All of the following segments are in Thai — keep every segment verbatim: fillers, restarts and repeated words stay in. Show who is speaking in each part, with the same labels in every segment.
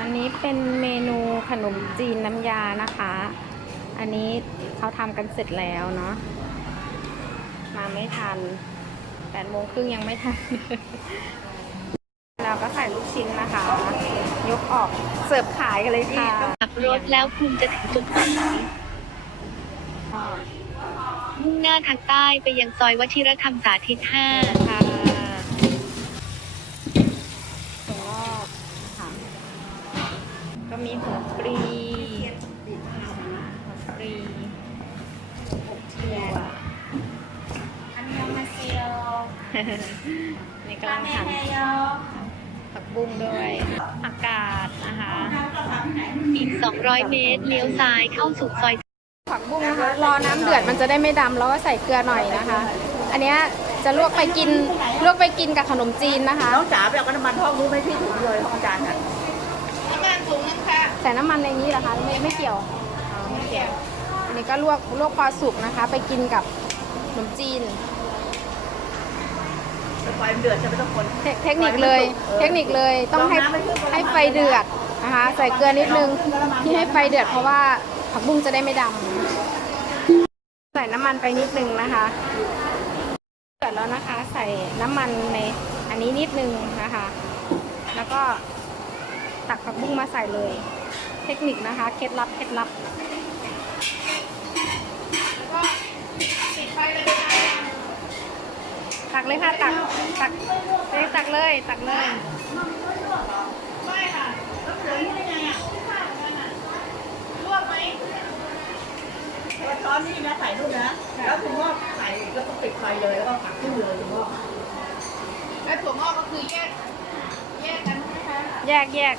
Speaker 1: นนี้เป็นเมนูขนมจีนน้ำยานะคะ อันนี้เขาทำกันเสร็จแล้วเนาะ มาไม่ทันแปดโมงครึ่งยังไม่ทัน เราก็ใส่ลูกชิ้นนะคะ ยกออกเสิร์ฟขายกันเลยค่ะ
Speaker 2: ขับรถแล้วคุณจะถึงจุดหมายมุ่งหน้าทางใต้ไปยังซอยวชิรธรรมสาธิตห้า
Speaker 1: ค่ะถั่วงอกค่ะ ก็มีหัวปลีหัวปลีถั่ว
Speaker 3: อันยองมาเซโย
Speaker 1: นี่กำลังหั่นผักบุ้งด้วยผักกาดนะคะ
Speaker 2: อีก สองร้อย เมตร เลี้ยวซ้ายเข้าสู่ซอย
Speaker 1: ผักบุ้งนะคะ รอน้ำเดือดมันจะได้ไม่ดำแล้วก็ใส่เกลือหน่อยนะคะ อันนี้จะลวกไปกินลวกไปกินกับขนมจีนนะคะ
Speaker 3: น้องจ๋าไปเอากระมันทอดรู้ไหมพี่ถุงเลยของอาจารย์ค่ะน้ำมันถุงนึงค่ะ
Speaker 1: ใส่น้ำมันในนี้เหรอคะไม่ไม่เกี่ยวอ๋อไม่เกี่ยว อันนี้ก็ลวกลวกพอสุกนะคะ ไปกินกับขนมจีน
Speaker 3: ไฟเดือดจะไม่ต้องคน
Speaker 1: เทเทคนิคเลยเทคนิคเลยต้องให้ให้ไฟเดือดนะคะ ใส่เกลือนิดนึงที่ให้ไฟเดือดเพราะว่าผักบุ้งจะได้ไม่ดำใส่น้ำมันไปนิดนึงนะคะเดือดแล้วนะคะ ใส่น้ำมันในอันนี้นิดนึงนะคะ แล้วก็ตักผักบุ้งมาใส่เลย เทคนิคนะคะเคล็ดลับเคล็ดลับตักเลยค่ะตักตักเจ๊ตักเลยตักเลย
Speaker 3: ไม่ค่ะแล้วเหลือนี่ได้ไงอ่ะลวกไหมช้อนนี่นะใส่ลูกนะแล้วถุงงอกใส่แล้วก็ปิดไฟเลยแล้วก็ผักขึ้นเลยถุงงอกแล้วถุงงอกก็คือแยกแยกกันใช่ไหมคะ
Speaker 1: แยกแยก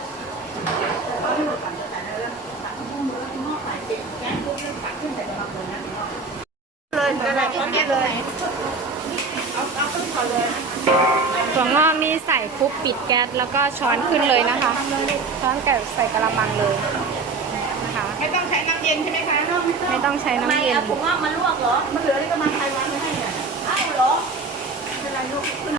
Speaker 3: เลยกระดาษช้อนแยกเลยเอาเอาขึ้นก่อนเลย
Speaker 1: ถั่วงอกนี่ใส่ปุ๊บปิดแก๊สแล้วก็ช้อนขึ้นเลยนะคะช้อนกับใส่กระมังเลยนะคะ
Speaker 3: ไม่ต้องใช้น้ำเย็นใช่ไหมคะ
Speaker 1: ไม่ต้องใช้น้ำเย็น
Speaker 3: ผมว่ามันลวกเหรอมันเหลือนี่ก็มาใครวางไว้ให้เนี่ยอ้าวเหรอเป็นไรลูก